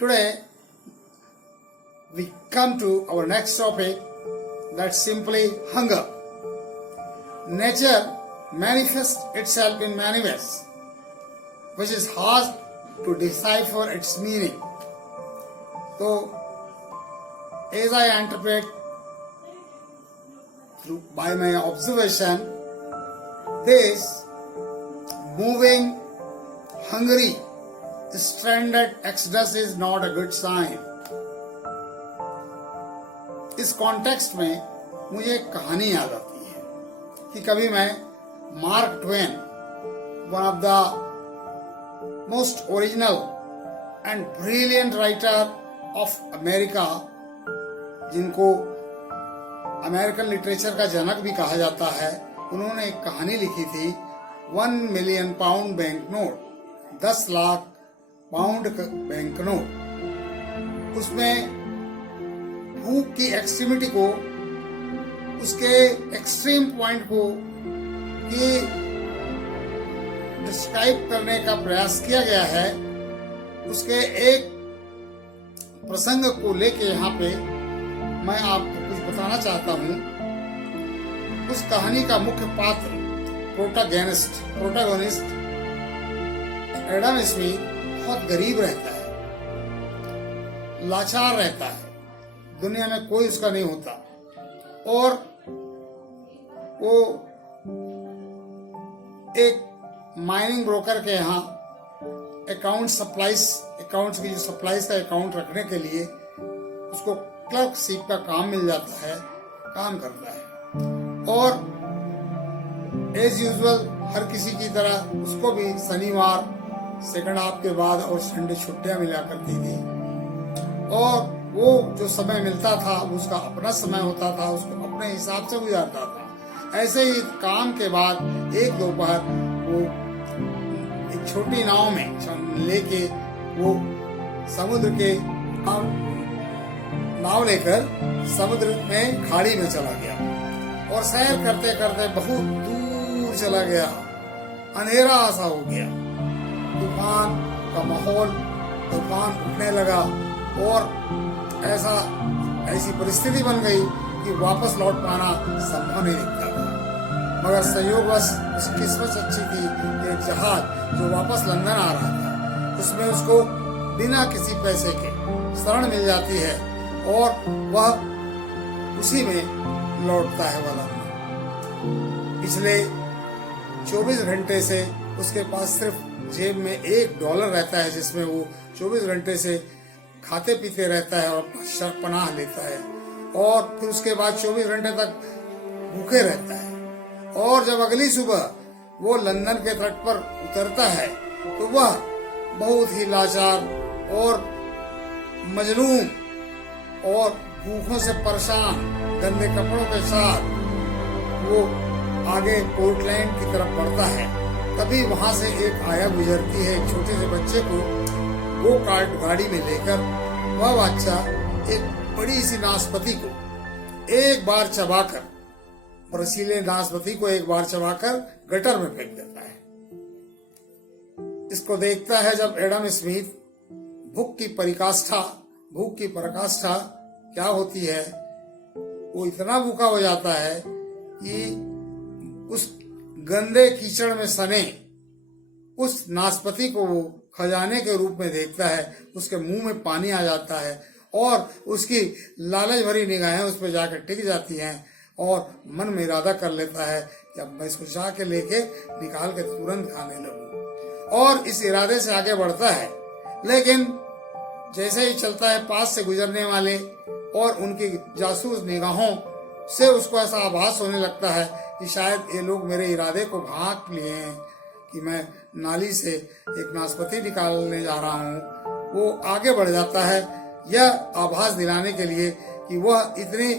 Today we come to our next topic, that's simply hunger. Nature manifests itself in many ways, which is hard to decipher its meaning. So, as I interpret by my observation, this moving, hungry, stranded exodus is not a good sign. इस context में मुझे एक कहानी याद आती है कि कभी मैं mark Twain, one of the most original and brilliant writer of America, जिनको अमेरिकन लिटरेचर का जनक भी कहा जाता है, उन्होंने एक कहानी लिखी थी 1 million pound bank note, 10 lakh pound bank note. उसमें भूख की एक्सट्रीमिटी को, उसके एक्सट्रीम पॉइंट को ये डिस्क्राइब करने का प्रयास किया गया है। उसके एक प्रसंग को लेके यहाँ पे मैं आपको कुछ बताना चाहता हूँ। उस कहानी का मुख्य पात्र प्रोटोगोनिस्ट एडम स्मिथ बहुत गरीब रहता है, लाचार रहता है, दुनिया में कोई उसका नहीं होता, और वो एक माइनिंग ब्रोकर के यहाँ अकाउंट्स की जो सप्लाईज का अकाउंट रखने के लिए उसको क्लर्कशिप का काम मिल जाता है, काम करता है। और एज यूजुअल हर किसी की तरह उसको भी शनिवार सेकंड हाफ के बाद और संडे छुट्टियां मिला करती थी, और वो जो समय मिलता था उसका अपना समय होता था, उसको अपने हिसाब से गुजारता था। ऐसे ही काम के बाद एक दोपहर वो एक छोटी नाव में लेके वो समुद्र के नाव लेकर समुद्र में खाड़ी में चला गया, और सैर करते करते बहुत दूर चला गया। अंधेरा सा हो गया, तूफान का माहौल, तूफान उठने लगा, और ऐसी परिस्थिति बन गई कि वापस लौट पाना संभव नहीं दिखता था। मगर संयोगवश उसकी किस्मत अच्छी थी कि एक जहाज जो वापस लंदन आ रहा था, उसमें उसको बिना किसी पैसे के शरण मिल जाती है, और वह उसी में लौटता है वाला। पिछले 24 घंटे से उसके पास सिर्फ जेब में $1 रहता है, जिसमें वो 24 घंटे से खाते पीते रहता है और पनाह लेता है, और फिर उसके बाद 24 घंटे तक भूखे रहता है। और जब अगली सुबह वो लंदन के तट पर उतरता है तो वह बहुत ही लाचार और मजलूम और भूखों से परेशान, गंदे कपड़ों के साथ वो आगे पोर्टलैंड की तरफ बढ़ता है। तभी वहां से एक आया गुजरती है, एक छोटे से बच्चे को वो कार्ट गाड़ी में लेकर। वह बच्चा एक बड़ी सी नाशपाती को एक बार चबाकर, रसीले नाशपाती को एक बार चबाकर गटर में फेंक देता है। इसको देखता है जब एडम स्मिथ, भूख की पराकाष्ठा क्या होती है, वो इतना भूखा हो जाता है कि उस गंदे कीचड़ में सने उस नाशपाती को वो खजाने के रूप में देखता है। उसके मुंह में पानी आ जाता है, और उसकी लालच भरी निगाहें उस पर जाकर टिक जाती हैं, और मन में इरादा कर लेता है कि अब मैं इसको जाके लेके निकाल के तुरंत खाने लगूं, और इस इरादे से आगे बढ़ता है। लेकिन जैसे ही चलता है, पास से गुजरने वाले और उनकी जासूस निगाहों से उसको ऐसा आभास होने लगता है कि शायद ये लोग मेरे इरादे को भांप लिए हैं कि मैं नाली से एक नाशपाती निकालने जा रहा हूँ। वो आगे बढ़ जाता है यह आभास दिलाने के लिए कि वह इतनी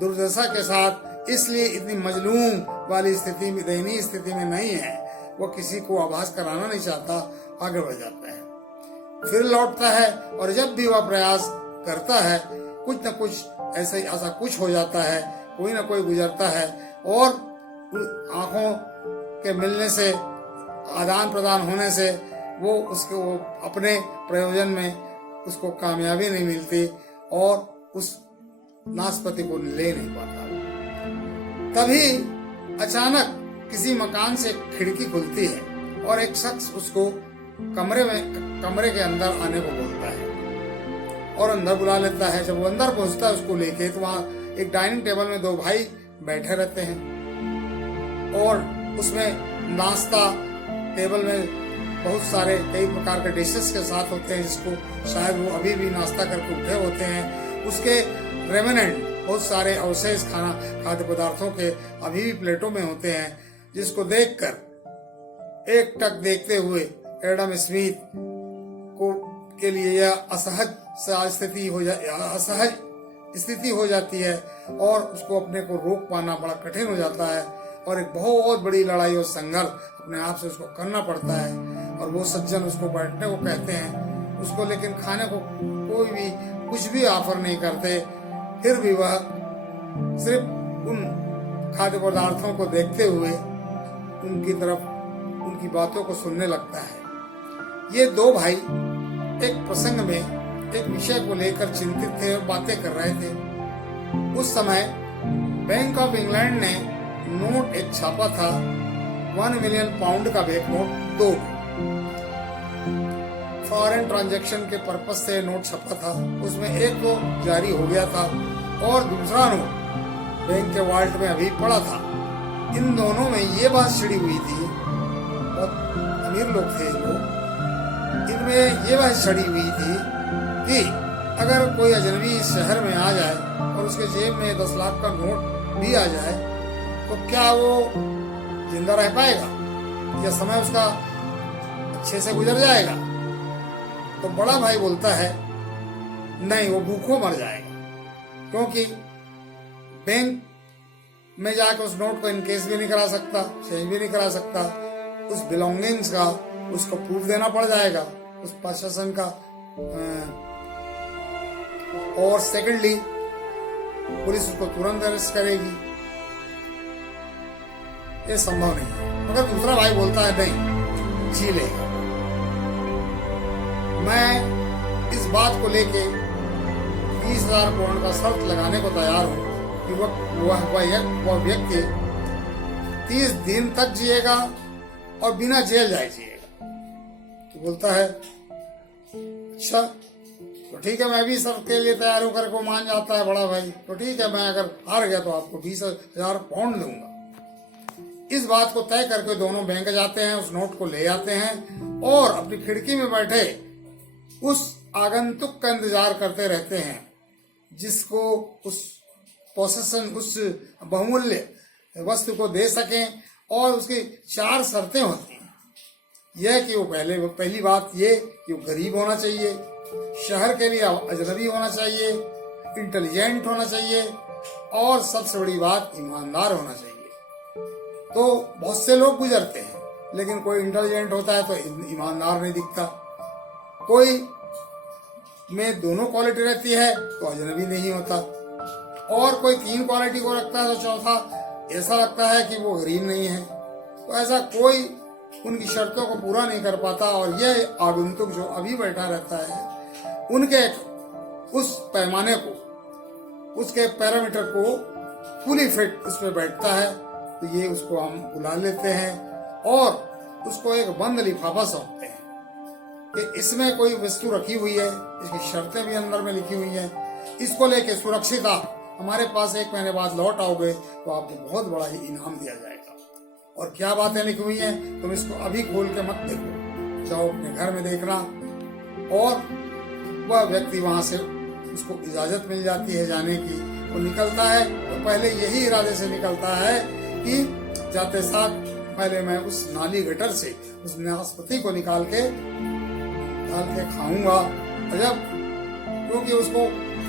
दुर्दशा के साथ, इसलिए इतनी मजलूम वाली स्थिति में, दयनीय स्थिति में नहीं है, वह किसी को आभास कराना नहीं चाहता, आगे बढ़ जाता है। फिर लौटता है, और जब भी वह प्रयास करता है कुछ न कुछ ऐसा कुछ हो जाता है, कोई ना कोई गुजरता है, और आंखों के मिलने से, आदान प्रदान होने से वो अपने प्रयोजन में उसको कामयाबी नहीं मिलती और उस नाशपाती को ले नहीं पाता। तभी अचानक किसी मकान से खिड़की खुलती है और एक शख्स उसको कमरे के अंदर आने को बोलता है और अंदर बुला लेता है। जब वो अंदर पहुंचता है उसको लेके, तो वहां एक डाइनिंग टेबल में दो भाई बैठे रहते हैं और उसमें नाश्ता टेबल में बहुत सारे कई प्रकार के डिशेस के साथ होते हैं, जिसको शायद वो अभी भी नाश्ता करके उठे होते हैं। उसके रेमिनेंट बहुत सारे अवशेष खाद्य पदार्थों के अभी भी प्लेटों में होते हैं, जिसको देखकर एक टक देखते हुए एडम स्मिथ को के लिए यह असहज स्थिति हो जाती है और उसको अपने को रोक पाना बड़ा कठिन हो जाता है और एक बहुत बड़ी लड़ाई और संघर्ष अपने आप से उसको करना पड़ता है। और वो सज्जन उसको बैठने को कहते हैं, उसको लेकिन खाने को कोई भी कुछ भी ऑफर नहीं करते, फिर भी वह सिर्फ उन खाद्य पदार्थों को देखते हुए उनकी तरफ उनकी बातों को सुनने लगता है। ये दो भाई एक प्रसंग में एक विषय को लेकर चिंतित थे और बातें कर रहे थे। उस समय बैंक ऑफ इंग्लैंड ने नोट एक छापा था, 1 मिलियन पाउंड का बैंक नोट, 2 फॉरेन ट्रांजैक्शन के पर्पज से नोट छपा था। उसमें एक तो जारी हो गया था और दूसरा नोट बैंक के वाल्ट में अभी पड़ा था। इन दोनों में ये बात छिड़ी हुई थी, बहुत अमीर लोग थे लोग, इनमें ये बात छिड़ी हुई थी कि अगर कोई अजनबी इस शहर में आ जाए और उसके जेब में 10 लाख का नोट भी आ जाए तो क्या वो जिंदा रह पाएगा या समय उसका अच्छे से गुजर जाएगा। तो बड़ा भाई बोलता है नहीं, वो भूखों मर जाएगा, क्योंकि बैंक में जाकर उस नोट को इनकेस भी नहीं करा सकता, चेंज भी नहीं करा सकता, उस बिलोंगिंग्स का उसको प्रूफ देना पड़ जाएगा उस प्रशासन का, और सेकेंडली पुलिस उसको तुरंत अरेस्ट करेगी, ये संभव नहीं है। मगर दूसरा भाई बोलता है नहीं, जी लेगा। मैं इस बात को लेके 20,000 पाउंड का शर्त लगाने को तैयार हूं कि वह व्यक्ति 30 दिन तक जिएगा और बिना जेल जाए जिएगा। तो बोलता है अच्छा तो ठीक है, मैं भी शर्त के लिए तैयार होकर को मान जाता है बड़ा भाई, तो ठीक है, मैं अगर हार गया तो आपको 20,000 पाउंड दूंगा। इस बात को तय करके दोनों बैंक जाते हैं, उस नोट को ले आते हैं और अपनी खिड़की में बैठे उस आगंतुक का इंतजार करते रहते हैं जिसको उस पोसेशन, उस बहुमूल्य वस्तु को दे सकें। और उसकी 4 शर्तें होती हैं। यह कि वो पहली बात ये कि वो गरीब होना चाहिए, शहर के लिए अजनबी होना चाहिए, इंटेलिजेंट होना चाहिए और सबसे बड़ी बात ईमानदार होना चाहिए। तो बहुत से लोग गुजरते हैं, लेकिन कोई इंटेलिजेंट होता है तो ईमानदार नहीं दिखता, कोई में दोनों क्वालिटी रहती है तो अजनबी नहीं होता, और कोई 3 क्वालिटी को रखता है तो चौथा ऐसा लगता है कि वो गरीब नहीं है। तो ऐसा कोई उनकी शर्तों को पूरा नहीं कर पाता और यह आगंतुक जो अभी बैठा रहता है उनके उस पैमाने को, उसके पैरामीटर को फुली फिट उसमें बैठता है। तो ये उसको हम बुला लेते हैं और उसको एक बंद लिफाफा सौंपते हैं कि इसमें कोई वस्तु रखी हुई है, इसकी शर्तें भी अंदर में लिखी हुई हैं, इसको लेके सुरक्षित आप हमारे पास 1 महीने बाद लौट आओगे तो आपको बहुत बड़ा ही इनाम दिया जाएगा। और क्या बातें लिखी हुई हैं तुम इसको अभी खोल के मत देखो, जाओ अपने घर में देखना। और वह व्यक्ति वहां से उसको इजाजत मिल जाती है जाने की। वो निकलता है तो पहले यही इरादे से निकलता है कि जाते साथ पहले मैं उस नाली गटर से उस नाशपाती को निकाल के खाऊंगा। जब क्योंकि उसको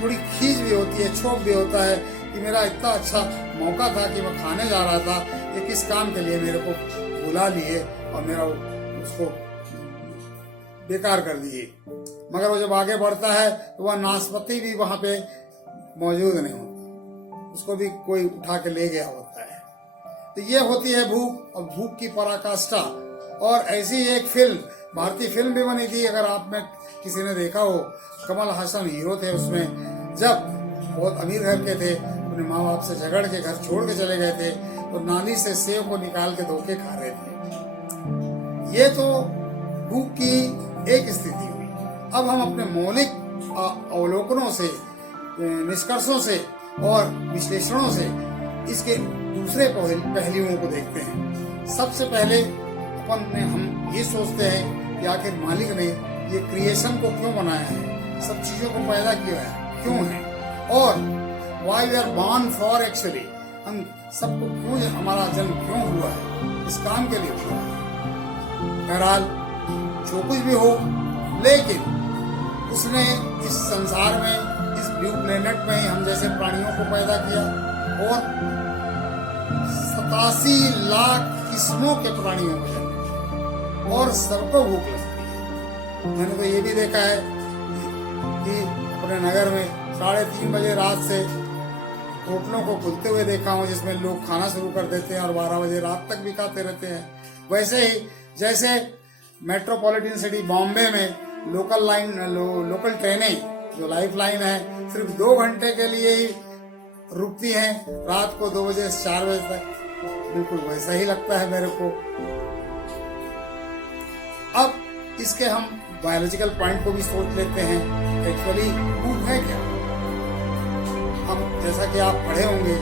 थोड़ी खींच भी होती है, क्षोभ भी होता है कि मेरा इतना अच्छा मौका था कि मैं खाने जा रहा था, ये किस काम के लिए मेरे को बुला लिए और मेरा उसको बेकार कर दिए। मगर वो जब आगे बढ़ता है तो वह नाशपाती भी वहां पे मौजूद नहीं होता, उसको भी कोई उठा के ले गया होता है। तो ये होती है भूख, और भूख की पराकाष्ठा और ऐसी एक फिल्म, भारतीय फिल्म भी बनी थी, अगर आप में किसी ने देखा हो, कमल हासन हीरो थे उसमें। जब बहुत अमीर घर के थे, अपने माँ बाप से झगड़ के घर छोड़ के चले गए थे, तो नानी से सेव को निकाल के धोखे खा रहे थे। ये तो भूख की एक स्थिति हुई। अब हम अपने मौलिक अवलोकनों से, निष्कर्षों से और विश्लेषणों से इसके दूसरे पहलुओं को देखते हैं। सबसे पहले हम ये सोचते हैं कि आखिर मालिक ने ये क्रिएशन को क्यों बनाया है, सब चीजों को पैदा किया है, क्यों है, और why we are born for, actually हम सबको क्यों, हमारा जन्म क्यों हुआ है, इस काम के लिए हुआ है। बहरहाल जो कुछ भी हो, लेकिन उसने इस संसार में, इस ब्लू प्लेनेट में हम जैसे प्राणियों को पैदा किया और 87 लाख किस्मों के प्राणियों को, और सबको भूख लगती है। मैंने तो ये भी देखा है कि अपने नगर में 3:30 बजे रात से होटलों को खुलते हुए देखा हूँ, जिसमें लोग खाना शुरू कर देते हैं और 12 बजे रात तक भी खाते रहते हैं। वैसे ही जैसे मेट्रोपॉलिटन सिटी बॉम्बे में लोकल ट्रेनें, जो लाइफ लाइन है, सिर्फ 2 घंटे के लिए ही रुकती हैं, रात को 2 बजे से 4 बजे तक। बिल्कुल वैसा ही लगता है मेरे को। अब इसके हम बायोलॉजिकल पॉइंट को भी सोच लेते हैं, एक्चुअली भूख है क्या। अब जैसा कि आप पढ़े होंगे,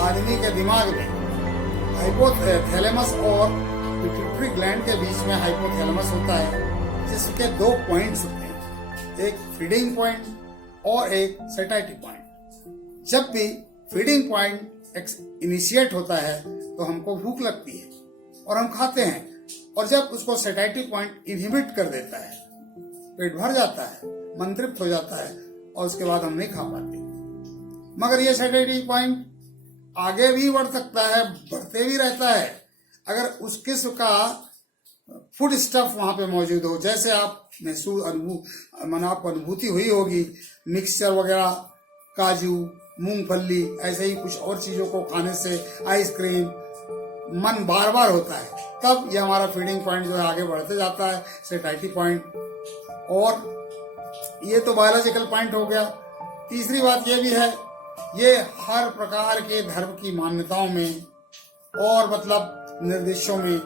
आदमी के दिमाग में हाइपोथैलेमस और पिट्यूटरी ग्लैंड के बीच में हाइपोथैलेमस होता है, जिसके 2 पॉइंट्स होते हैं, एक फीडिंग पॉइंट और एक सैटिस्फैक्टरी पॉइंट। जब भी फीडिंग पॉइंट इनिशिएट होता है तो हमको भूख लगती है और हम खाते हैं, और जब उसको सैटिस्फैक्टरी पॉइंट इनहिबिट कर देता है, पेट भर जाता है, मन तृप्त हो जाता है, और उसके बाद हम नहीं खा पाते। मगर ये सैटिस्फैक्टरी पॉइंट आगे भी बढ़ सकता है, बढ़ते भी रहता है, अगर उस किस्म का फूड स्टफ वहां पे मौजूद हो। जैसे आप आपको अनुभूति हुई होगी, मिक्सचर वगैरह, काजू, मूंगफली, ऐसे ही कुछ और चीजों को खाने से, आइसक्रीम, मन बार बार होता है, तब ये हमारा फीडिंग पॉइंट जो है आगे बढ़ते जाता है, सैटिस्फैक्टरी पॉइंट। और ये तो बायोलॉजिकल पॉइंट हो गया। तीसरी बात ये भी है, ये हर प्रकार के धर्म की मान्यताओं में और मतलब निर्देशों में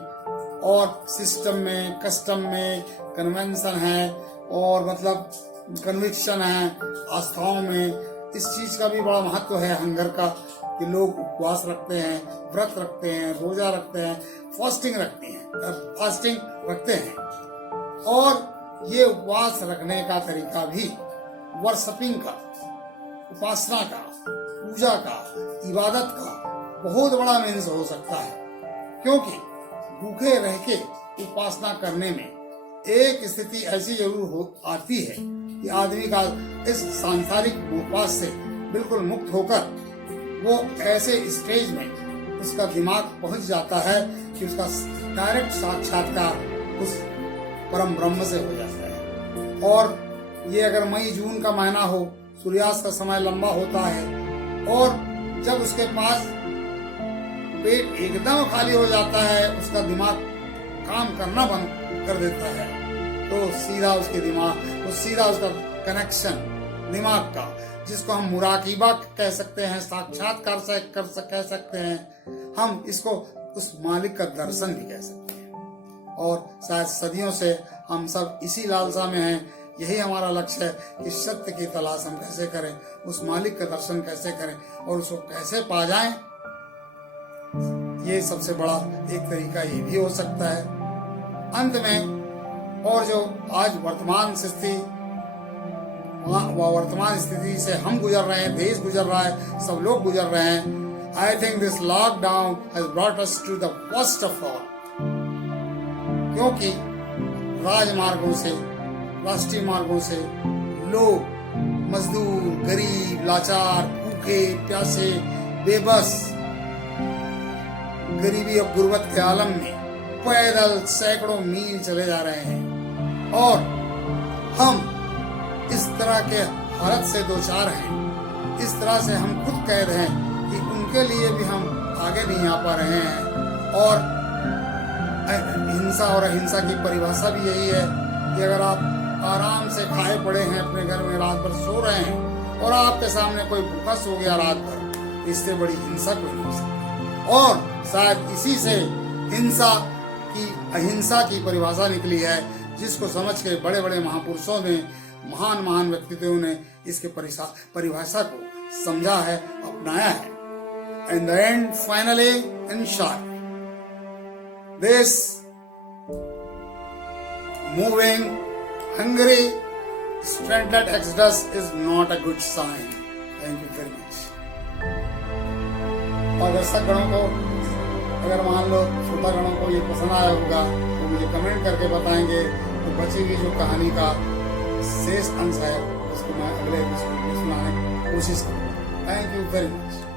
और सिस्टम में, कस्टम में, कन्वेंशन है और मतलब कन्विक्शन है, आस्थाओं में इस चीज का भी बड़ा महत्व है, हंगर का, कि लोग उपवास रखते हैं, व्रत रखते हैं, रोजा रखते हैं, फास्टिंग रखते हैं। और ये उपवास रखने का तरीका भी वर्शिपिंग का, उपासना का, पूजा का, इबादत का बहुत बड़ा मीन्स हो सकता है, क्योंकि भूखे रह के उपासना करने में एक स्थिति ऐसी जरूर आती है कि आदमी का इस सांसारिक उपवास से बिल्कुल मुक्त होकर वो ऐसे स्टेज में उसका दिमाग पहुंच जाता है कि उसका डायरेक्ट साक्षात्कार उस परम ब्रह्म से हो जाता है। और ये अगर मई जून का महीना हो, सूर्यास्त का समय लंबा होता है, और जब उसके पास पेट एकदम खाली हो जाता है, उसका दिमाग काम करना बंद कर देता है, तो सीधा उसका कनेक्शन दिमाग का, जिसको हम मुराकिबा कह सकते हैं, साक्षात्कार से कह सकते हैं, हम इसको उस मालिक का दर्शन भी कह सकते हैं। और शायद सदियों से हम सब इसी लालसा में हैं, यही हमारा लक्ष्य है कि सत्य की तलाश हम कैसे करें, उस मालिक का दर्शन कैसे करें और उसको कैसे पा जाएं। ये सबसे बड़ा एक तरीका ये भी हो सकता है। अंत में, और जो आज वर्तमान स्थिति से हम गुजर रहे हैं, देश गुजर रहा है, सब लोग गुजर रहे हैं, I think this lockdown has brought us to the worst of all. क्योंकि राजमार्गों से, राष्ट्रीय मार्गों से लोग, मजदूर, गरीब, लाचार, भूखे प्यासे, बेबस, गरीबी और गुर्बत के आलम में पैदल सैकड़ों मील चले जा रहे हैं, और हम इस तरह के हालत से दो चार हैं, इस तरह से हम खुद कैद हैं कि उनके लिए भी हम आगे नहीं आ पा रहे हैं। और हिंसा और अहिंसा की परिभाषा भी यही है कि अगर आप आराम से खाए पड़े हैं अपने घर में, रात भर सो रहे हैं और आपके सामने कोई भूखा सो गया रात भर, इससे बड़ी हिंसा कोई नहीं हो सकती। और शायद इसी से अहिंसा की परिभाषा निकली है, जिसको समझ के बड़े बड़े महापुरुषों ने, महान महान व्यक्तित्वों ने इसके परिभाषा को समझा है, अपनाया है। In the end, finally, in short, this moving, hungry, stranded exodus is not a good sign. Thank you very much. और दर्शक गणों को, अगर मान लो श्रोतागणों को ये पसंद आया होगा तो मुझे कमेंट करके बताएंगे, तो बची हुई जो कहानी का शेष अंश है उसको मैं अगले एपिसोड में सुनाने की कोशिश करूँगा। Thank you very much.